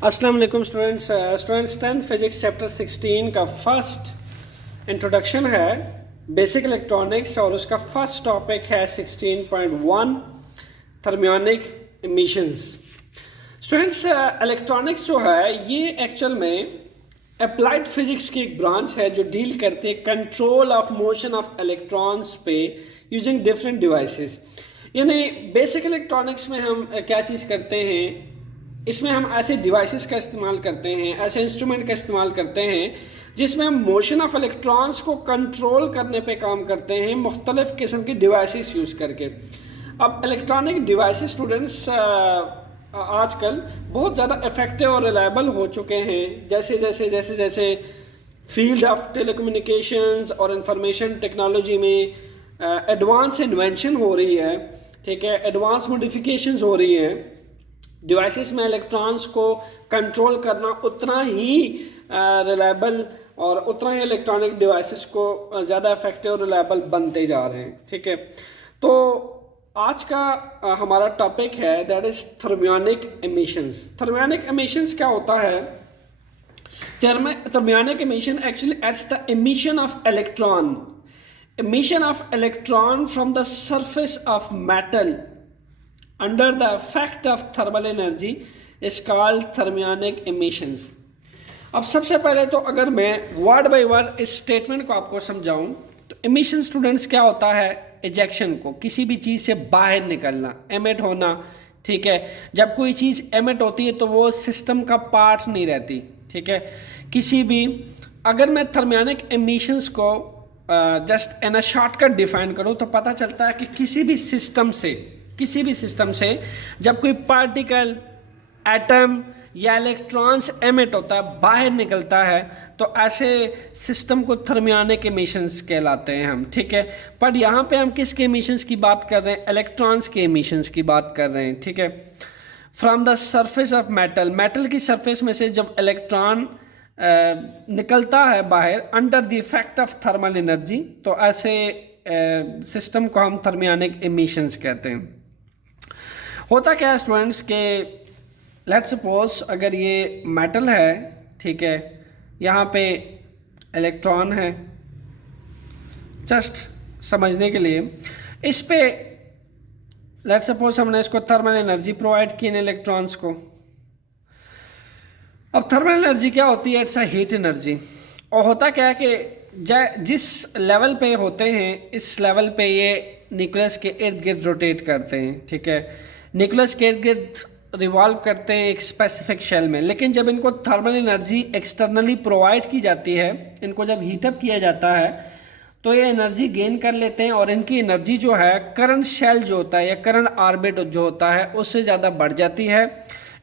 अस्सलाम वालेकुम students 10th physics chapter 16 का फर्स्ट इंट्रोडक्शन है बेसिक इलेक्ट्रॉनिक्स और उसका फर्स्ट टॉपिक है 16.1 थर्मियोनिक इमिशंस। स्टूडेंट्स इलेक्ट्रॉनिक्स जो है ये एक्चुअल में अप्लाइड फिजिक्स की एक ब्रांच है जो डील करती है control of motion of electrons पे यूजिंग डिफरेंट डिवाइसेस। यानी बेसिक इलेक्ट्रॉनिक्स में हम क्या चीज़ करते हैं, इसमें हम ऐसे डिवाइसेस का इस्तेमाल करते हैं, ऐसे इंस्ट्रूमेंट का इस्तेमाल करते हैं जिसमें हम मोशन ऑफ इलेक्ट्रॉन्स को कंट्रोल करने पे काम करते हैं मुख्तलिफ़ किस्म की डिवाइसेस यूज़ करके। अब इलेक्ट्रॉनिक डिवाइसेस स्टूडेंट्स आजकल बहुत ज़्यादा इफ़ेक्टिव और रिलायबल हो चुके हैं। जैसे फील्ड ऑफ टेलीकम्युनिकेशंस और इंफॉर्मेशन टेक्नोलॉजी में एडवांस इन्वेंशन हो रही है, ठीक है, एडवांस मॉडिफिकेशंस हो रही हैं। डिवाइसेस में इलेक्ट्रॉन्स को कंट्रोल करना उतना ही रिलायबल और उतना ही इलेक्ट्रॉनिक डिवाइसेस को ज़्यादा इफेक्टिव और रिलायबल बनते जा रहे हैं, ठीक है। तो आज का हमारा टॉपिक है that is thermionic emissions. Thermionic emissions क्या होता है? Thermionic emission actually it's the emission of electron from the surface of metal under the effect of thermal energy is called thermionic emissions। अब सबसे पहले तो अगर मैं वर्ड बाय वर्ड इस स्टेटमेंट को आपको समझाऊं तो emission स्टूडेंट्स क्या होता है? एजेक्शन को, किसी भी चीज़ से बाहर निकलना, एमिट होना, ठीक है। जब कोई चीज़ एमिट होती है तो वो सिस्टम का पार्ट नहीं रहती, ठीक है। किसी भी अगर मैं थर्मियोनिक एमिशंस को just in a shortcut define करूं तो पता चलता है कि किसी भी सिस्टम से जब कोई पार्टिकल, एटम या इलेक्ट्रॉन्स एमिट होता है, बाहर निकलता है, तो ऐसे सिस्टम को थर्मियोनिक एमिशंस कहलाते हैं हम, ठीक है। पर यहाँ पे हम किसके एमिशंस की बात कर रहे हैं? इलेक्ट्रॉन्स के एमिशंस की बात कर रहे हैं, ठीक है। From the surface of metal की सरफेस में से जब इलेक्ट्रॉन निकलता है बाहर under the effect of thermal energy, तो ऐसे सिस्टम को हम थर्मियोनिक एमिशंस कहते हैं। होता क्या है स्टूडेंट्स के लेट्स सपोज अगर ये मेटल है, ठीक है, यहाँ पे इलेक्ट्रॉन है, जस्ट समझने के लिए इस पे लेट्स सपोज हमने इसको थर्मल एनर्जी प्रोवाइड की इन इलेक्ट्रॉन्स को। अब थर्मल एनर्जी क्या होती है? It's a heat energy. और होता क्या है कि जिस लेवल पे होते हैं इस लेवल पे ये न्यूक्लियस के इर्द गिर्द रोटेट करते हैं, ठीक है। न्यूक्लियस के इर्द गिर्द रिवॉल्व करते हैं एक स्पेसिफिक शेल में, लेकिन जब इनको थर्मल एनर्जी एक्सटर्नली प्रोवाइड की जाती है, इनको जब हीटअप किया जाता है तो ये एनर्जी गेन कर लेते हैं और इनकी एनर्जी जो है करंट शेल जो होता है या करंट ऑर्बिट जो होता है उससे ज़्यादा बढ़ जाती है।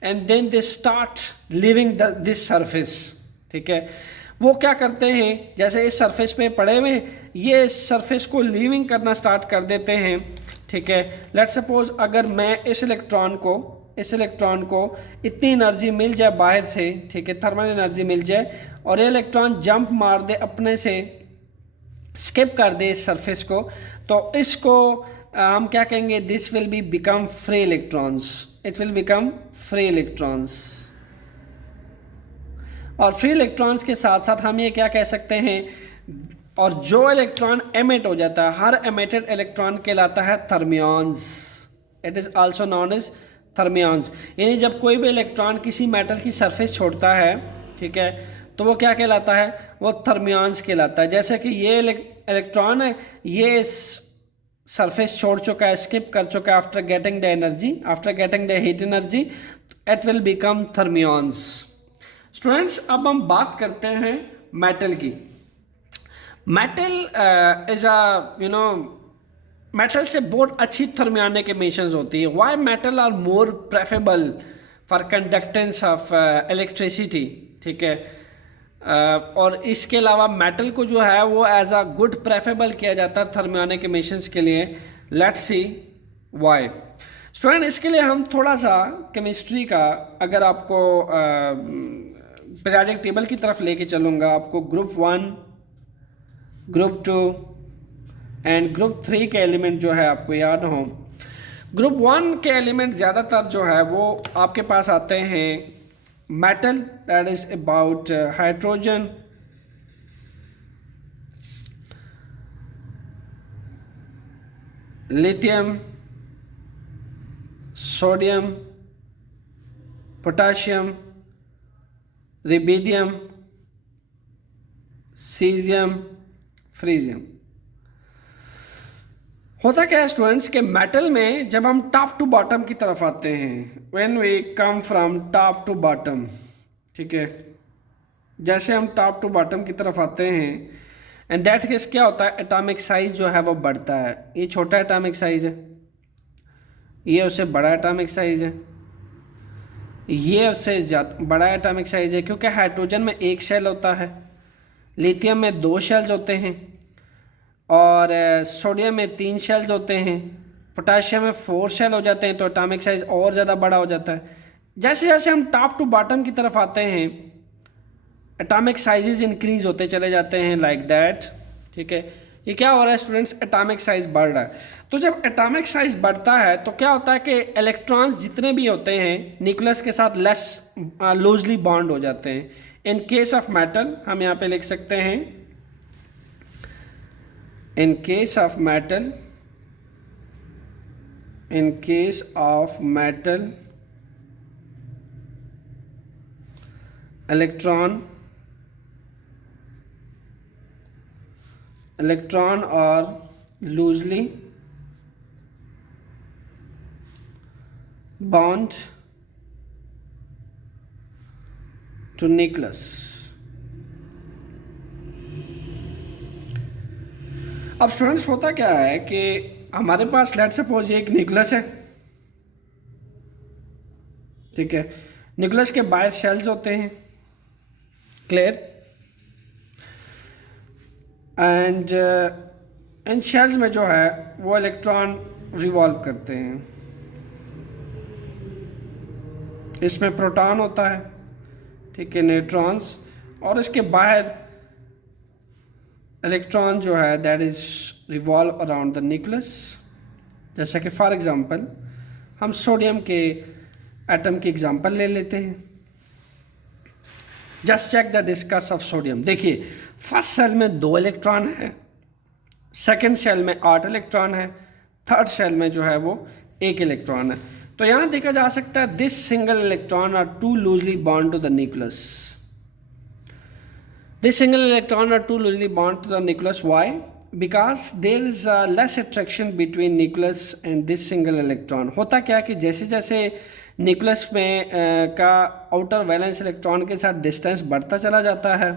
And then they start leaving this surface, ठीक है। वो क्या करते हैं, जैसे इस सरफेस पे पड़े हुए ये इस सरफेस को लीविंग करना स्टार्ट कर देते हैं, ठीक है। लेट्स सपोज अगर मैं इस इलेक्ट्रॉन को इतनी एनर्जी मिल जाए बाहर से, ठीक है, थर्मल एनर्जी मिल जाए और ये इलेक्ट्रॉन जंप मार दे, अपने से स्किप कर दे इस सरफेस को, तो इसको हम क्या कहेंगे? This will be become free electrons. It will become free electrons. और फ्री इलेक्ट्रॉन्स के साथ साथ हम ये क्या कह सकते हैं, और जो इलेक्ट्रॉन एमिट हो जाता है, हर एमिटेड इलेक्ट्रॉन कहलाता है thermions. It is also known as thermions. यानी जब कोई भी इलेक्ट्रॉन किसी मेटल की सरफेस छोड़ता है, ठीक है, तो वो क्या कहलाता है? वो थर्मियॉन्स कहलाता है। जैसे कि ये इलेक्ट्रॉन है, ये सरफेस छोड़ चुका है, स्किप कर चुका है after getting the heat energy, it will become thermions. Students अब हम बात करते हैं मेटल की। मेटल इज मेटल से बहुत अच्छी थर्मियोनिक एमिशंस होती है। Why metal are more preferable for conductance of electricity, ठीक है। और इसके अलावा मेटल को जो है वो एज अ गुड प्रेफरेबल किया जाता है थर्मियोनिक एमिशंस के लिए। Let's see Y. स्टूडेंट इसके लिए हम थोड़ा सा केमिस्ट्री का, अगर आपको पीरियोडिक टेबल की तरफ लेके चलूँगा, आपको ग्रुप 1, ग्रुप 2 एंड ग्रुप 3 के एलिमेंट जो है आपको याद हो। ग्रुप 1 के एलिमेंट ज़्यादातर जो है वो आपके पास आते हैं metal, that is about hydrogen, lithium, sodium, potassium, rubidium, cesium, फ्रीजियम। होता क्या है स्टूडेंट्स के मेटल में जब हम टॉप टू बॉटम की तरफ आते हैं, when we come from top to bottom, ठीक है, जैसे हम टॉप टू बॉटम की तरफ आते हैं, एंड दैट केस क्या होता है, एटॉमिक साइज जो है वो बढ़ता है। ये छोटा एटॉमिक साइज है, ये उससे बड़ा एटॉमिक साइज है, ये उससे बड़ा एटॉमिक साइज है, क्योंकि हाइड्रोजन में एक शेल होता है, लिथियम में 2 शेल्स होते हैं, और सोडियम में 3 शेल्स होते हैं, पोटाशियम में 4 शेल हो जाते हैं, तो एटॉमिक साइज और ज़्यादा बड़ा हो जाता है। जैसे जैसे हम टॉप टू बॉटम की तरफ आते हैं, एटॉमिक साइजेस इंक्रीज होते चले जाते हैं, लाइक दैट, ठीक है। ये क्या हो रहा है स्टूडेंट्स, एटॉमिक साइज बढ़ रहा है। तो जब एटॉमिक साइज बढ़ता है तो क्या होता है कि इलेक्ट्रॉन्स जितने भी होते हैं न्यूक्लियस के साथ लेस लूजली बॉन्ड हो जाते हैं। इन केस ऑफ मेटल हम यहाँ पे लिख सकते हैं, in case of metal, electron are loosely bound to nucleus। अब स्टूडेंट्स होता क्या है कि हमारे पास लेट सपोज एक न्यूक्लियस है, ठीक है, न्यूक्लियस के बाहर शेल्स होते हैं, क्लियर, एंड इन शेल्स में जो है वो इलेक्ट्रॉन रिवॉल्व करते हैं। इसमें प्रोटॉन होता है, ठीक है, न्यूट्रॉन्स, और इसके बाहर इलेक्ट्रॉन जो है that is revolve around the nucleus. जैसा कि फॉर एग्जांपल हम सोडियम के एटम की एग्जांपल ले लेते हैं। Just check the discuss of sodium. देखिए फर्स्ट सेल में 2 इलेक्ट्रॉन है, सेकंड सेल में 8 इलेक्ट्रॉन है, थर्ड सेल में जो है वो 1 इलेक्ट्रॉन है। तो यहाँ देखा जा सकता है this single electron are too loosely bond to the nucleus. This single electron are too loosely bound to the nucleus. Why? Because there is less attraction between nucleus and this single electron. होता क्या कि जैसे जैसे nucleus में का outer valence electron के साथ distance बढ़ता चला जाता है,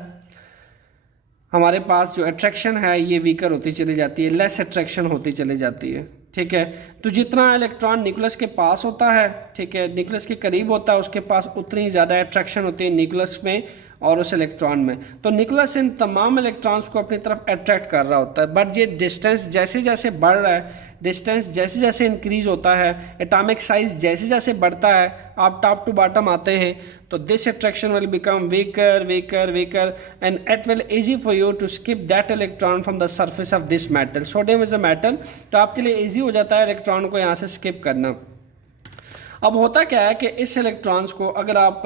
हमारे पास जो अट्रैक्शन है ये वीकर होती चली जाती है, लेस अट्रैक्शन होती चली जाती है, ठीक है। तो जितना इलेक्ट्रॉन न्यूक्लियस के पास होता है, ठीक है, न्यूक्लियस के करीब होता है, उसके पास उतनी ज़्यादा अट्रैक्शन होती है न्यूक्लियस में और उस इलेक्ट्रॉन में। तो न्यूक्लियस इन तमाम इलेक्ट्रॉन्स को अपनी तरफ अट्रैक्ट कर रहा होता है, बट ये डिस्टेंस जैसे जैसे बढ़ रहा है, डिस्टेंस जैसे जैसे इंक्रीज होता है, एटॉमिक साइज जैसे जैसे बढ़ता है, आप टॉप टू बॉटम आते हैं, तो this attraction will become weaker weaker weaker and it will easy for you to skip that electron from the surface of this metal. Sodium is a metal, तो आपके लिए ईजी हो जाता है electron को यहाँ से स्किप करना। अब होता क्या है कि इस इलेक्ट्रॉन्स को अगर आप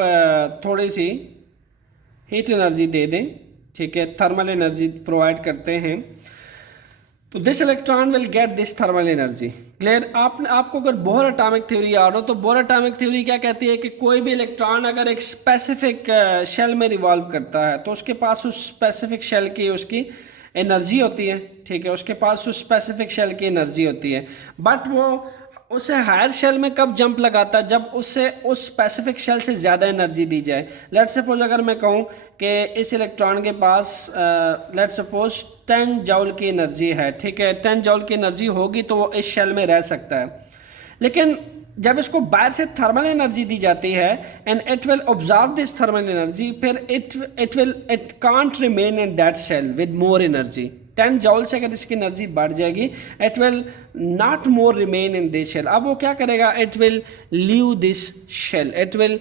थोड़ी सी हीट एनर्जी दे दें, ठीक है, थर्मल एनर्जी प्रोवाइड करते हैं, तो this electron will get this thermal energy. Clear? आपको अगर बोहर एटॉमिक थ्योरी याद हो तो बोहर एटॉमिक थ्योरी क्या कहती है कि कोई भी इलेक्ट्रॉन अगर एक स्पेसिफिक शेल में रिवॉल्व करता है तो उसके पास उस स्पेसिफिक शेल की उसकी एनर्जी होती है, ठीक है, उसके पास उस स्पेसिफिक शेल की एनर्जी होती है, बट वो उसे हायर शेल में कब जंप लगाता है, जब उससे उस स्पेसिफिक शेल से ज़्यादा एनर्जी दी जाए। लेट सपोज अगर मैं कहूँ कि इस इलेक्ट्रॉन के पास लेट सपोज 10 जूल की एनर्जी है, ठीक है, 10 जूल की एनर्जी होगी तो वो इस शेल में रह सकता है, लेकिन जब इसको बाहर से थर्मल एनर्जी दी जाती है and it will observe this thermal energy, फिर it can't remain in that shell with more energy. 10 joule से अगर इसकी एनर्जी बढ़ जाएगी, it will not more remain in this shell. अब वो क्या करेगा, it will leave this shell, it will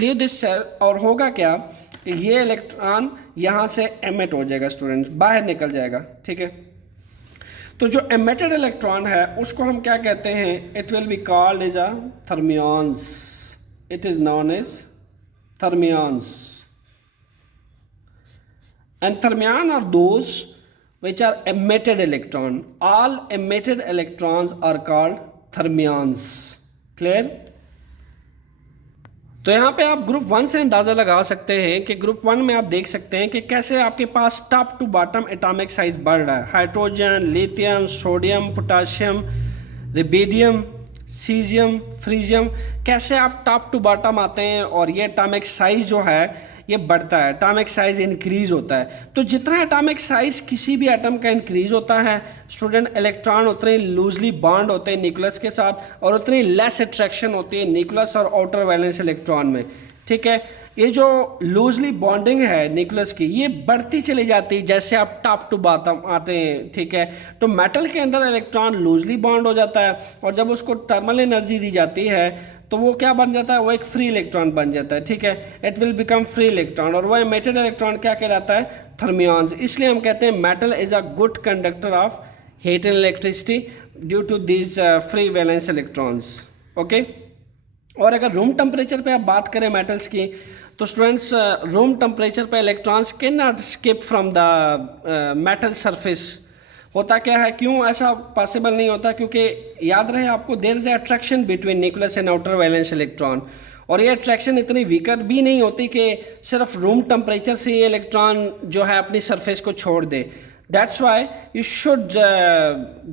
leave this shell, और होगा क्या, ये इलेक्ट्रॉन यहाँ से एमिट हो जाएगा स्टूडेंट्स, बाहर निकल जाएगा, ठीक है। तो जो एमिटेड इलेक्ट्रॉन है उसको हम क्या कहते हैं, it will be called as a thermions, it is known as Thermions. And thermion are those which are emitted electron. All emitted electrons are called thermions. Clear? तो यहाँ पे आप ग्रुप 1 से अंदाज़ा लगा सकते हैं कि ग्रुप 1 में आप देख सकते हैं कि कैसे आपके पास top to bottom atomic size बढ़ रहा है. Hydrogen, lithium, sodium, potassium, rubidium, caesium, francium, कैसे आप टॉप टू बॉटम आते हैं और ये एटॉमिक साइज जो है ये बढ़ता है, एटॉमिक साइज इंक्रीज होता है. तो जितना एटॉमिक साइज किसी भी एटम का इंक्रीज होता है स्टूडेंट, इलेक्ट्रॉन उतने लूजली बॉन्ड होते हैं न्यूक्लियस के साथ और उतनी लेस अट्रैक्शन होती है न्यूक्लियस और आउटर वैलेंस इलेक्ट्रॉन में. ठीक है, ये जो लूजली बॉन्डिंग है न्यूक्लियस की ये बढ़ती चली जाती है जैसे आप टॉप टू बॉटम आते हैं. ठीक है, तो मेटल के अंदर इलेक्ट्रॉन लूजली बॉन्ड हो जाता है और जब उसको थर्मल एनर्जी दी जाती है तो वो क्या बन जाता है, वो एक फ्री इलेक्ट्रॉन बन जाता है. ठीक है, it will become free electron और वो एमिटेड इलेक्ट्रॉन क्या कहलाता है, थर्मियंस. इसलिए हम कहते हैं metal is a good conductor of heat and electricity due to this free valence electrons. Okay, और अगर रूम टेम्परेचर पे आप बात करें मेटल्स की तो स्टूडेंट्स रूम टेम्परेचर पे electrons can not skip from the metal surface. होता क्या है, क्यों ऐसा पॉसिबल नहीं होता, क्योंकि याद रहे आपको there is attraction between nucleus and outer valence electron और ये अट्रैक्शन इतनी वीकर भी नहीं होती कि सिर्फ रूम टेम्परेचर से ये इलेक्ट्रॉन जो है अपनी सरफेस को छोड़ दे. That's why you should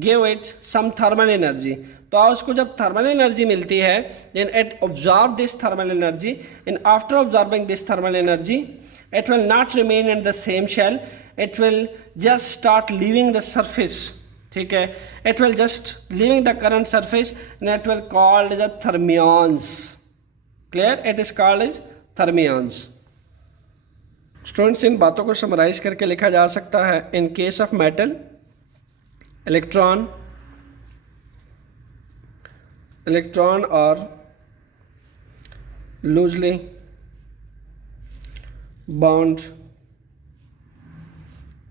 give it some thermal energy. तो उसको जब थर्मल एनर्जी मिलती है then it observe this thermal energy and after observing this thermal energy it will not remain in the same shell, it will just start leaving the surface. ठीक है, it will just leaving the current surface and it will called the thermions. Clear? It is called as thermions. Students, इन बातों को summarize करके लिखा जा सकता है. In case of metal electron और loosely bound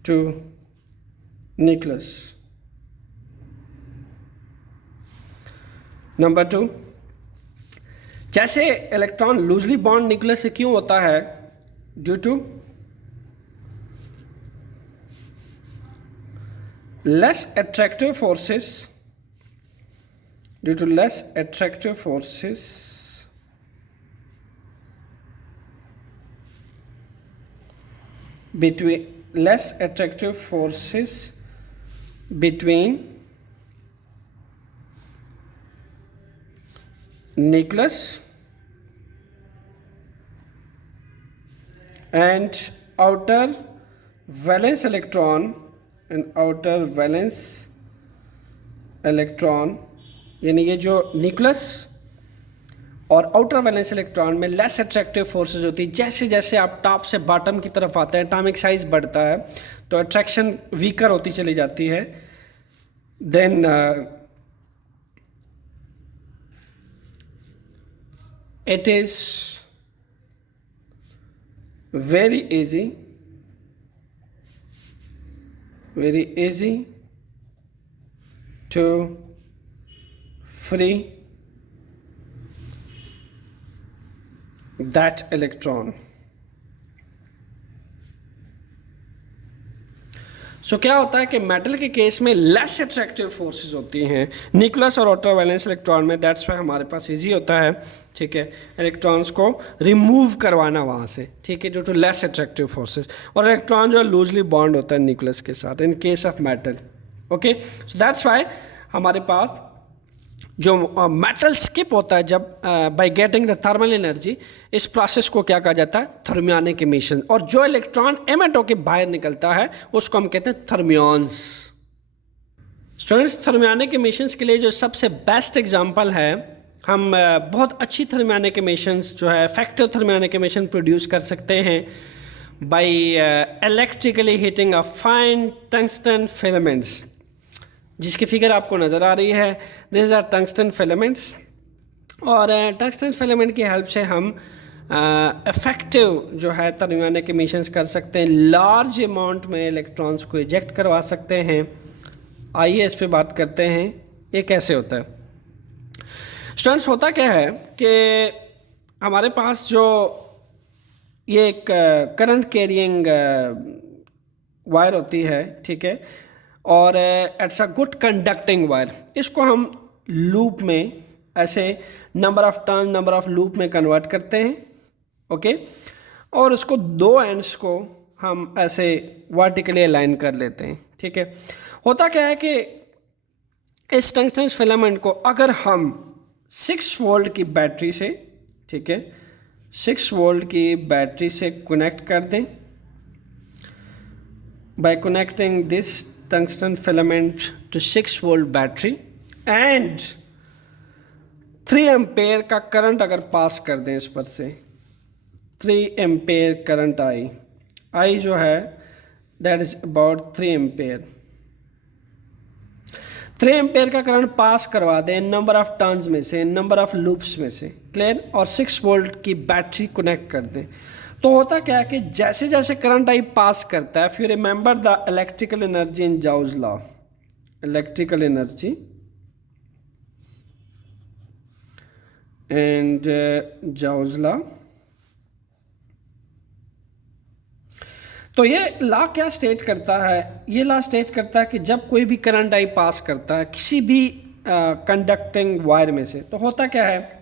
to nucleus. Number 2, जैसे इलेक्ट्रॉन लूजली बॉन्ड न्यूक्लियस से क्यों होता है, due to less attractive forces, between nucleus and outer valence electron यानी ये जो न्यूक्लियस और आउटर वैलेंस इलेक्ट्रॉन में लेस अट्रैक्टिव फोर्सेस होती है. जैसे जैसे आप टॉप से बॉटम की तरफ आते हैं एटॉमिक साइज बढ़ता है तो अट्रैक्शन वीकर होती चली जाती है. Then it is very easy to free that electron. So क्या होता है कि मेटल के केस में लेस अट्रैक्टिव फोर्सेस होती हैं न्यूक्लियस और आउटर वैलेंस इलेक्ट्रॉन में. दैट्स वाई हमारे पास इजी होता है, ठीक है, इलेक्ट्रॉन्स को रिमूव करवाना वहाँ से. ठीक है, due to less attractive forces. और इलेक्ट्रॉन जो लूजली बॉन्ड होता है न्यूक्लियस के साथ in case of metal. Okay, so that's why हमारे पास जो मेटल स्किप होता है जब by getting the thermal energy, इस प्रोसेस को क्या कहा जाता है, थर्मियोनिक इमिशन. और जो इलेक्ट्रॉन एमिट होकर बाहर निकलता है उसको हम कहते हैं थर्मियंस. स्टूडेंट्स, थर्मियोनिक इमिशंस के लिए जो सबसे बेस्ट एग्जांपल है, हम बहुत अच्छी थर्मियोनिक इमिशंस जो है इफेक्टिव थर्मियोनिक इमिशन प्रोड्यूस कर सकते हैं by electrically heating a fine tungsten filaments, जिसकी फिगर आपको नज़र आ रही है. This are tungsten filaments. और टंगस्टन फिलामेंट की हेल्प से हम इफेक्टिव जो है थर्मियोनिक इमिशंस कर सकते हैं. लार्ज अमाउंट में इलेक्ट्रॉन्स को इजेक्ट करवा सकते हैं. आइए इस पे बात करते हैं ये कैसे होता है. स्टूडेंट्स, होता क्या है कि हमारे पास जो ये एक करंट कैरियंग वायर होती है, ठीक है, और it's a good conducting wire. इसको हम लूप में ऐसे number of turn, number of loop में कन्वर्ट करते हैं, ओके, और उसको दो एंड्स को हम ऐसे वर्टिकली अलाइन कर लेते हैं, ठीक है। होता क्या है कि इस टंगस्टन फिलामेंट को अगर हम 6 वोल्ट की बैटरी से, ठीक है, 6 वोल्ट की बैटरी से कनेक्ट कर दें, by connecting this tungsten filament to 6 volt battery and 3 ampere का करंट अगर पास कर दें इस पर से, 3 एम्पेयर करंट आई जो है that is about 3 ampere, 3 ampere का करंट पास करवा दें नंबर ऑफ टर्न्स में से, नंबर ऑफ लूप्स में से, क्लियर, और 6 वोल्ट की बैटरी कनेक्ट कर दें। तो होता क्या है कि जैसे जैसे करंट आई पास करता है, if you remember the electrical energy in जाउस law, electrical energy and जाउस law, तो ये लॉ क्या स्टेट करता है, ये लॉ स्टेट करता है कि जब कोई भी करंट आई पास करता है किसी भी कंडक्टिंग वायर में से, तो होता क्या है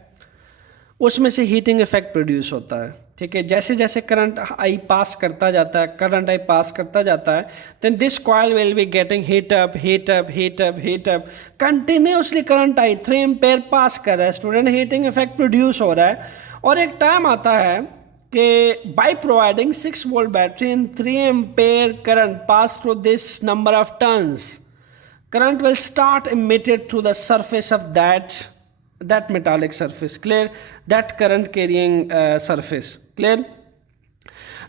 उसमें से हीटिंग इफेक्ट प्रोड्यूस होता है, ठीक है। जैसे जैसे करंट आई पास करता जाता है, करंट आई पास करता जाता है, then this coil will be getting heat up, heat up, heat up, heat up, continuously current I 3 ampere pass कर रहा है स्टूडेंट, हीटिंग इफेक्ट प्रोड्यूस हो रहा है, और एक टाइम आता है कि by providing 6 volt battery in 3 ampere current pass through this number of turns, current will start emitted through the surface of that metallic surface, clear, that current carrying surface, clear।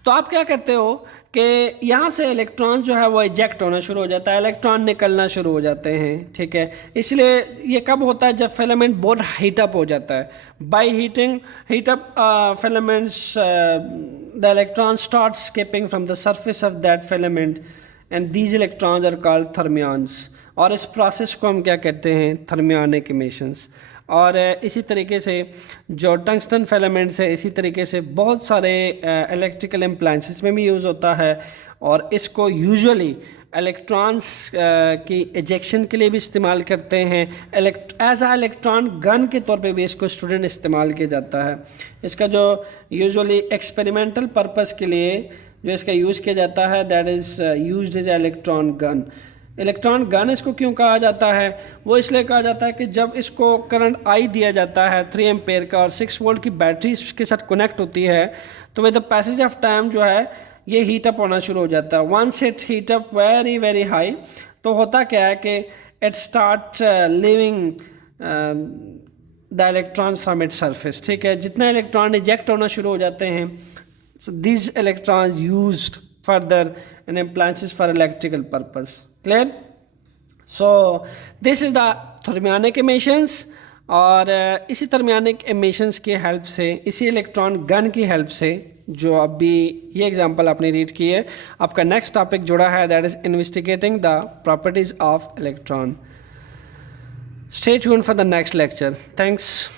तो आप क्या करते हो कि यहाँ से इलेक्ट्रॉन जो है वो इजेक्ट होना शुरू हो जाता है, इलेक्ट्रॉन निकलना शुरू हो जाते हैं, ठीक है। इसलिए ये कब होता है, जब फिलामेंट बहुत हीटअप हो जाता है। By heat up filaments the electron start escaping from the surface of that filament and these electrons are called thermions, और इस प्रोसेस को हम क्या कहते हैं, थर्मियोनिक इमिशंस। और इसी तरीके से जो टंगस्टन फिलामेंट्स है, इसी तरीके से बहुत सारे इलेक्ट्रिकल एप्लायंसेस में भी यूज़ होता है, और इसको यूजुअली इलेक्ट्रॉन्स की इजेक्शन के लिए भी इस्तेमाल करते हैं, एज आ इलेक्ट्रॉन गन के तौर पे भी इसको स्टूडेंट इस्तेमाल किया जाता है। इसका जो यूजुअली एक्सपेरिमेंटल पर्पस के लिए जो इसका यूज़ किया जाता है, that is used as electron gun. Electron gun इसको क्यों कहा जाता है, वो इसलिए कहा जाता है कि जब इसको करंट आई दिया जाता है 3 एम्पेयर का और 6 वोल्ट की बैटरी इसके साथ कनेक्ट होती है, तो with the passage of time जो है ये हीटअप होना शुरू हो जाता है। Once it heat up very very high, तो होता क्या है कि it start leaving the electrons from its surface, ठीक है। जितने इलेक्ट्रॉन इजेक्ट होना शुरू हो जाते हैं, so these electrons used further in appliances for electrical purpose, clear। so this is the thermionic emissions, और इसी thermionic emissions की हेल्प से, इसी इलेक्ट्रॉन गन की हेल्प से, जो अभी ये एग्जांपल आपने रीड की है, आपका नेक्स्ट टॉपिक जुड़ा है, that is investigating the properties of electron. Stay tuned for the next lecture. Thanks.